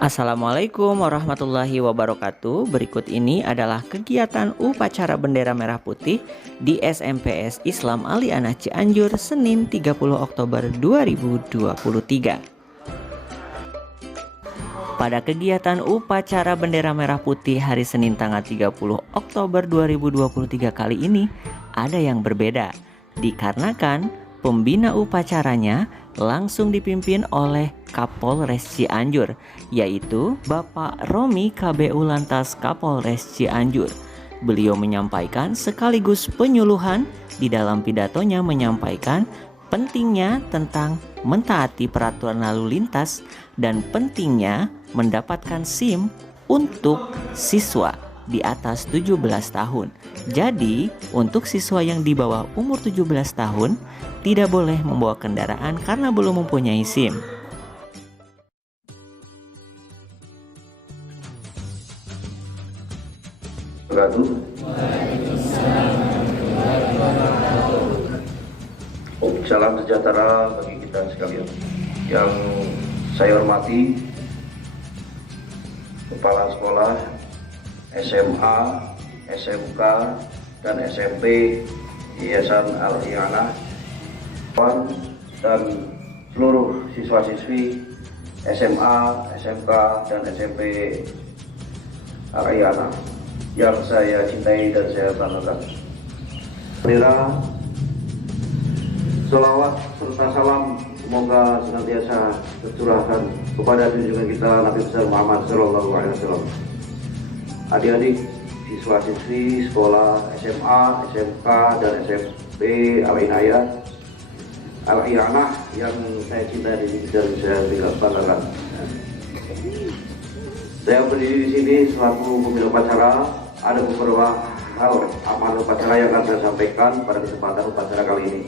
Assalamualaikum warahmatullahi wabarakatuh. Berikut ini adalah kegiatan upacara bendera merah putih di SMPS Islam Alianah Cianjur Senin 30 Oktober 2023. Pada kegiatan upacara bendera merah putih hari Senin tanggal 30 Oktober 2023 kali ini ada yang berbeda, dikarenakan pembina upacaranya langsung dipimpin oleh Kapolres Cianjur, yaitu Bapak Romi KBU Lantas Kapolres Cianjur. Beliau menyampaikan sekaligus penyuluhan di dalam pidatonya, menyampaikan pentingnya tentang mentaati peraturan lalu lintas dan pentingnya mendapatkan SIM untuk siswa di atas 17 tahun. Jadi, untuk siswa yang di bawah umur 17 tahun tidak boleh membawa kendaraan karena belum mempunyai SIM. Salam sejahtera bagi kita sekalian. Yang saya hormati Kepala Sekolah SMA, SMK, dan SMP Yayasan Al-Iyanah dan seluruh siswa-siswi SMA, SMK, dan SMP Al-Iyanah yang saya cintai dan saya banggakan. Bendera, sholawat serta salam semoga senantiasa tercurahkan kepada junjungan kita Nabi besar Muhammad SAW. Adik-adik siswa-siswi sekolah SMA, SMK, dan SMP Al-Iyanah yang saya cintai dan saya banggakan. Saya berdiri di sini selaku pemimpin upacara. Ada beberapa hal amanah upacara yang akan saya sampaikan pada kesempatan upacara kali ini.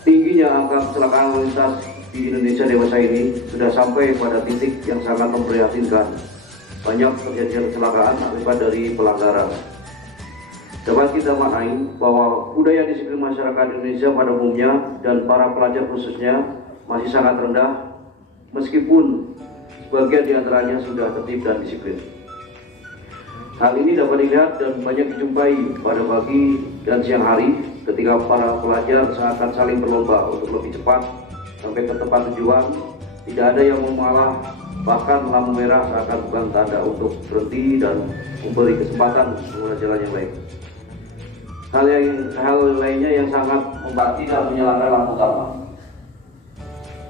Tingginya angka kecelakaan lalu lintas di Indonesia dewasa ini sudah sampai pada titik yang sangat memprihatinkan. Banyak terjadi kecelakaan akibat dari pelanggaran. Dapat kita maknai bahwa budaya disiplin masyarakat Indonesia pada umumnya dan para pelajar khususnya masih sangat rendah, meskipun sebagian diantaranya sudah tertib dan disiplin. Hal ini dapat dilihat dan banyak dijumpai pada pagi dan siang hari ketika para pelajar seakan saling berlomba untuk lebih cepat sampai ke tempat tujuan. Tidak ada yang mengalah, bahkan lampu merah seakan bukan tanda untuk berhenti dan memberi kesempatan pengguna jalan yang lain. Hal lainnya yang sangat membakti dan menyalakan lampu utama.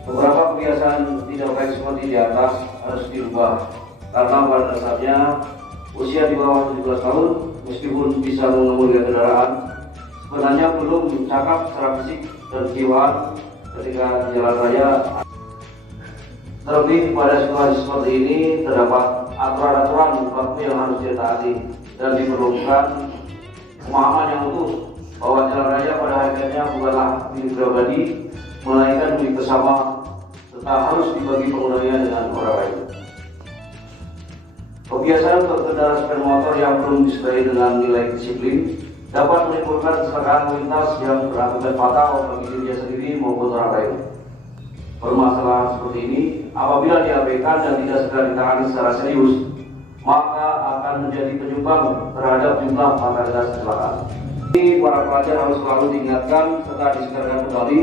Beberapa kebiasaan tidak baik seperti di atas harus dirubah karena pada dasarnya usia di bawah 17 tahun meskipun bisa mengemudi kendaraan sebenarnya belum cakap secara fisik dan kejiwaan ketika di jalan raya. Terlebih pada situasi seperti ini terdapat aturan-aturan baku yang harus ditaati dan diperlukan pemahaman yang utuh bahwa jalan raya pada hakikatnya bukanlah milik pribadi melainkan milik bersama serta harus dibagi penggunanya dengan orang lain. Kebiasaan berkendara sepeda motor yang belum disertai dengan nilai disiplin dapat menimbulkan kecelakaan lalu lintas yang berakibat fatal bagi dirinya sendiri maupun orang lain. Permasalahan seperti ini apabila diabaikan dan tidak segera ditangani secara serius, maka akan menjadi penyumbang terhadap jumlah fatalitas kecelakaan. Para pelajar harus selalu diingatkan serta disegarkan kembali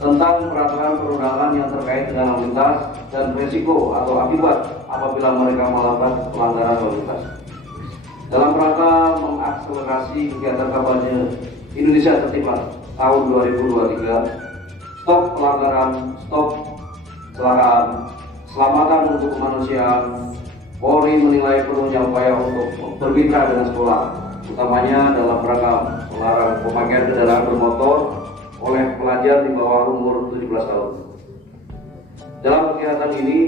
tentang peraturan perundangan yang terkait dengan lalu lintas dan risiko atau akibat apabila mereka melakukan pelanggaran lalu lintas. Dalam rangka mengakselerasi kegiatan kampanye Indonesia Tertib tahun 2023, stop pelanggaran, stop kecelakaan, keselamatan untuk kemanusiaan, Polri menilai perlunya upaya untuk bermitra dengan sekolah, utamanya dalam rangka melarang pemakaian kendaraan bermotor oleh pelajar di bawah umur 17 tahun. Dalam kegiatan ini,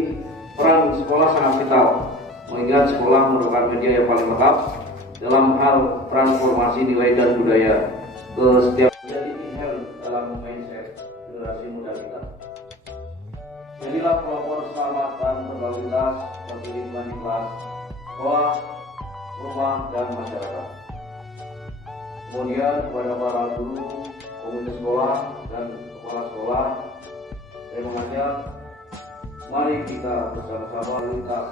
peran sekolah sangat vital, mengingat sekolah merupakan media yang paling lengkap dalam hal transformasi nilai dan budaya ke setiap menjadi inherent dalam mindset generasi muda kita. Jadilah pelopor selamat dan berlalu lintas bagi lingkungan di kelas, sekolah, rumah, dan masyarakat. Kemudian kepada para guru, komite sekolah, dan kepala sekolah, saya mengajak Mari kita bersama-sama lintas.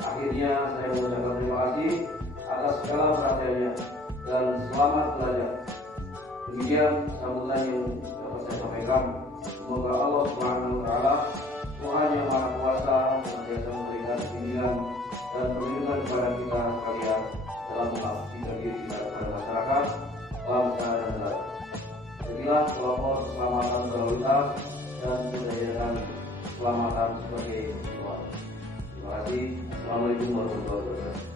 Akhirnya saya mengucapkan terima kasih atas segala perhatiannya dan selamat belajar. Demikian sambutan yang dapat saya sampaikan. Semoga Allah Subhanahu wa taala, Tuhan yang Maha Kuasa, senantiasa memberikan bimbingan dan perlindungan kepada kita sekalian dalam mengabdi diri kita kepada masyarakat, bangsa dan negara. Inilah kelompok keselamatan berlalu lintas dan menjadikan keselamatan sebagai tujuan. Terima kasih. Assalamualaikum warahmatullahi wabarakatuh.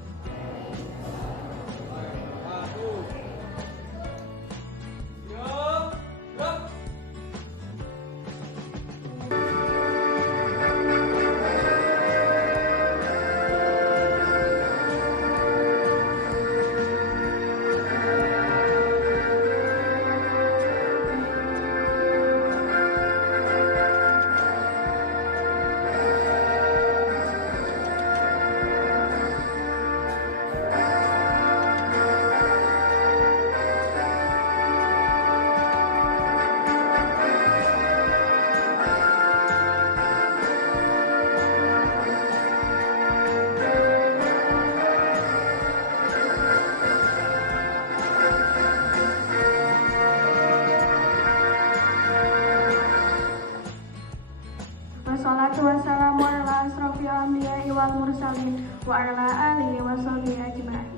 Wassalatu wassalamu ala asrofil anbiya'i wal mursalin wa ala alihi wa sahbihi ajma'in.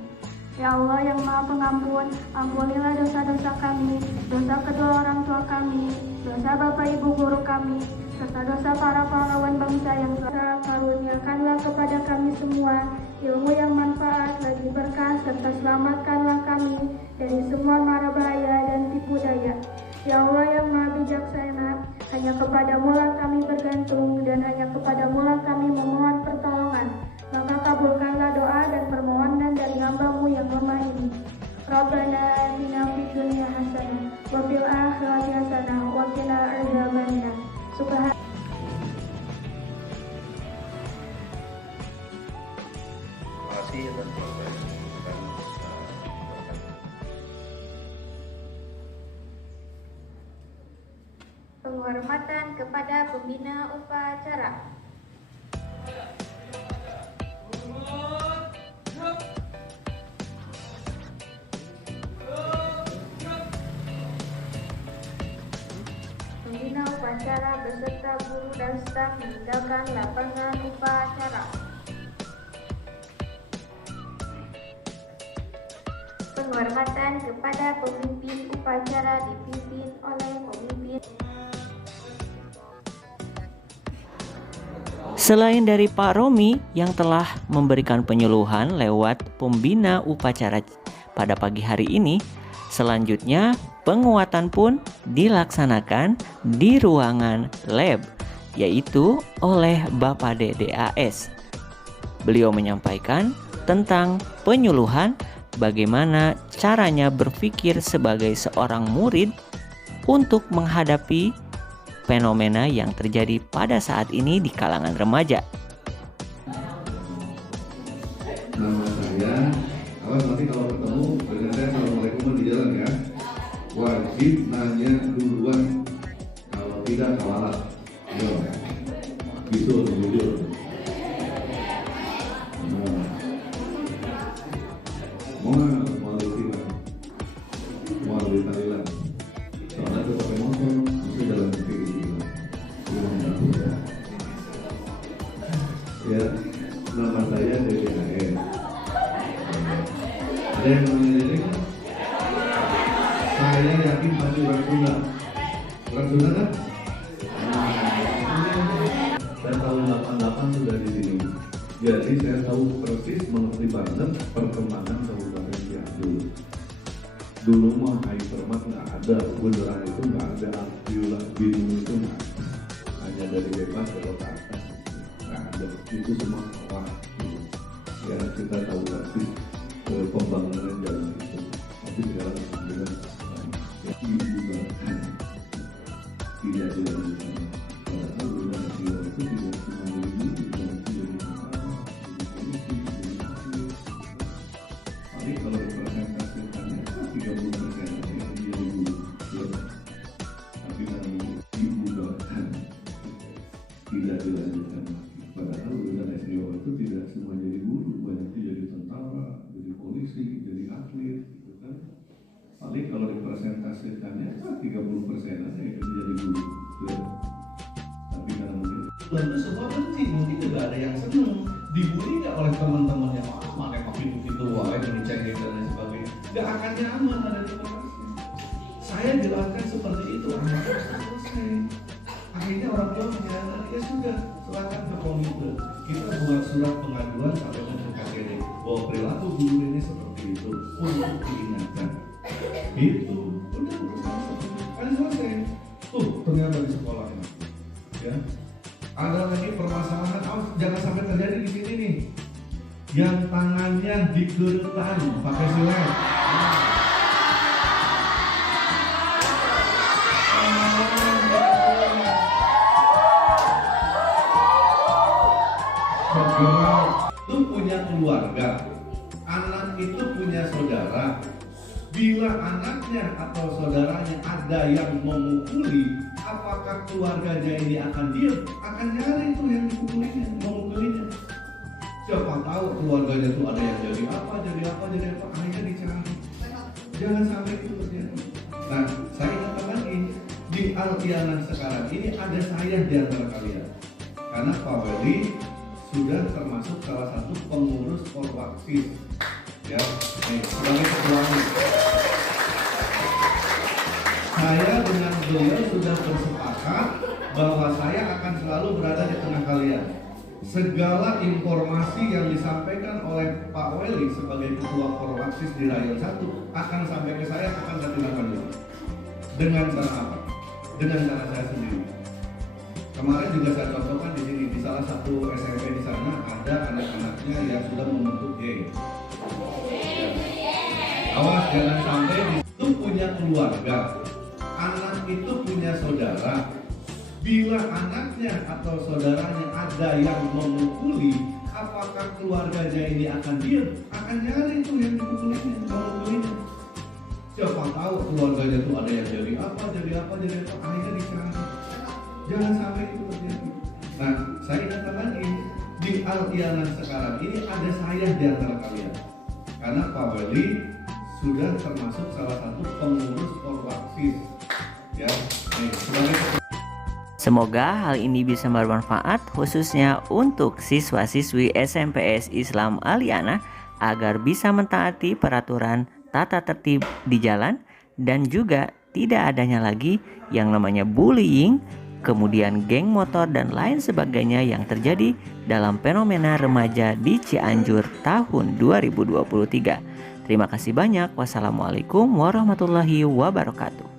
Ya Allah yang Maha Pengampun, ampunilah dosa-dosa kami, dosa kedua orang tua kami, dosa bapak ibu guru kami, serta dosa para pahlawan bangsa yang telah karuniakanlah kepada kami semua ilmu yang manfaat lagi berkah, serta selamatkanlah kami dari semua mara bahaya dan tipu daya. Ya Allah yang Maha Bijaksana, hanya kepadamu lah kami bergantung dan hanya kepadamu lah kami memohon pertolongan. Maka kabulkanlah doa dan permohonan dari hamba-Mu yang lemah ini. Rabbana atina fid dunya hasanah wa fil akhirati hasanah wa qina adzabannar. Subhan Terima kasih atas penghormatan kepada pembina upacara. Pembina upacara beserta guru dan staf meninggalkan lapangan upacara. Penghormatan kepada pemimpin upacara dipimpin oleh pemimpin. Selain dari Pak Romi yang telah memberikan penyuluhan lewat pembina upacara pada pagi hari ini, selanjutnya penguatan pun dilaksanakan di ruangan lab, yaitu oleh Bapak DDAS. Beliau menyampaikan tentang penyuluhan bagaimana caranya berpikir sebagai seorang murid untuk menghadapi fenomena yang terjadi pada saat ini di kalangan remaja. Nama saya, awas nanti kalau ketemu dengan saya assalamualaikum di jalan ya. Wajib nanya duluan, kalau tidak kalah. Yo, bisul jujur. Mau di Thailand. Soalnya itu pakai motor, bisa jalan kaki gitu. Ya, nama saya DDAS. Ada yang namanya Dede kan? Saya yakin pasti orang Sunda. Orang Sunda kan? Saya tahun 88 sudah di sini. Jadi saya tahu persis mengerti banget perkembangan Kabupaten Cianjur. Dulu mah hypermart nggak ada, beneran itu nggak ada, Abdullah bingung itu nggak ada. Hanya dari bebas belok ke atas nggak ada, itu semua sawah. Ya kita tahu persis pembangunan jalan itu. Tapi sekarang alhamdulillah ya, ibu juga tidak dilanjutkan. Padahal udah itu tidak cuma ibu, tapi kalau dipresentasikannya 30% yang dia ibu, tapi kan ibu bahkan tidak dilanjutkan lagi. Padahal lulusan SDO itu tidak semua jadi guru, banyak itu jadi tentara, jadi polisi, jadi atlet, gitu kan. Paling kalau dipresentasikannya 30% aja yang jadi guru, gitu ya. Tapi karena mungkin tentu semua benci, mungkin juga ada yang seneng dibully nggak oleh teman-teman yang mana begitu wae dicengin dan lain sebagainya, nggak akan nyaman ada di kelasnya. Saya jelaskan seperti itu, anaknya selesai. Akhirnya orang tua menyadari, ya sudah, silakan ke komite. Kita buat surat pengaduan sampai ke KKD bahwa perilaku guru ini seperti itu untuk diingatkan. Itu udah urusan seperti itu. Kan selesai. Ternyata di sekolahnya, ya. Ada lagi permasalahan, jangan sampai terjadi di sini nih. Yang tangannya digeretan pakai silet. Itu punya keluarga, anak itu punya saudara. Bila anaknya atau saudaranya ada yang memukuli, apakah keluarganya ini akan diam? Akan nyari itu yang dipukulinya, memukulinya. Siapa tahu keluarganya itu ada yang jadi apa, akhirnya dicari. Jangan sampai itu terjadi. Nah, saya ingatkan lagi, di Altiana sekarang ini ada saya di antara kalian. Karena Pak Weli sudah termasuk salah satu pengurus Polwaksis, ya, sebagai ketuanya. Saya dengan beliau sudah bersepakat bahwa saya akan selalu berada di tengah kalian. Segala informasi yang disampaikan oleh Pak Weli sebagai ketua Polwaksis di Rayon 1 akan sampai ke saya, akan saya tindak. Dengan cara apa? Dengan cara saya sendiri. Kemarin juga saya contohkan di sini, di salah satu SMP di sana ada anak-anaknya yang sudah membentuk geng. Awas jangan sampai itu punya keluarga, anak itu punya saudara. Bila anaknya atau saudaranya ada yang memukuli, apakah keluarganya ini akan diam? Akan nyari itu yang dipukulinya, memukulinya. Siapa tahu keluarganya itu ada yang jadi apa, akhirnya dicari. Jangan sampai itu terjadi. Nah, saya ingatkan lagi, di Altiana sekarang ini ada saya di antara kalian. Karena Pak Weli sudah termasuk salah satu pengurus Polwaksis, ya. Semoga hal ini bisa bermanfaat khususnya untuk siswa-siswi SMPS Islam Aliana agar bisa mentaati peraturan tata tertib di jalan dan juga tidak adanya lagi yang namanya bullying, kemudian geng motor dan lain sebagainya yang terjadi dalam fenomena remaja di Cianjur tahun 2023. Terima kasih banyak. Wassalamualaikum warahmatullahi wabarakatuh.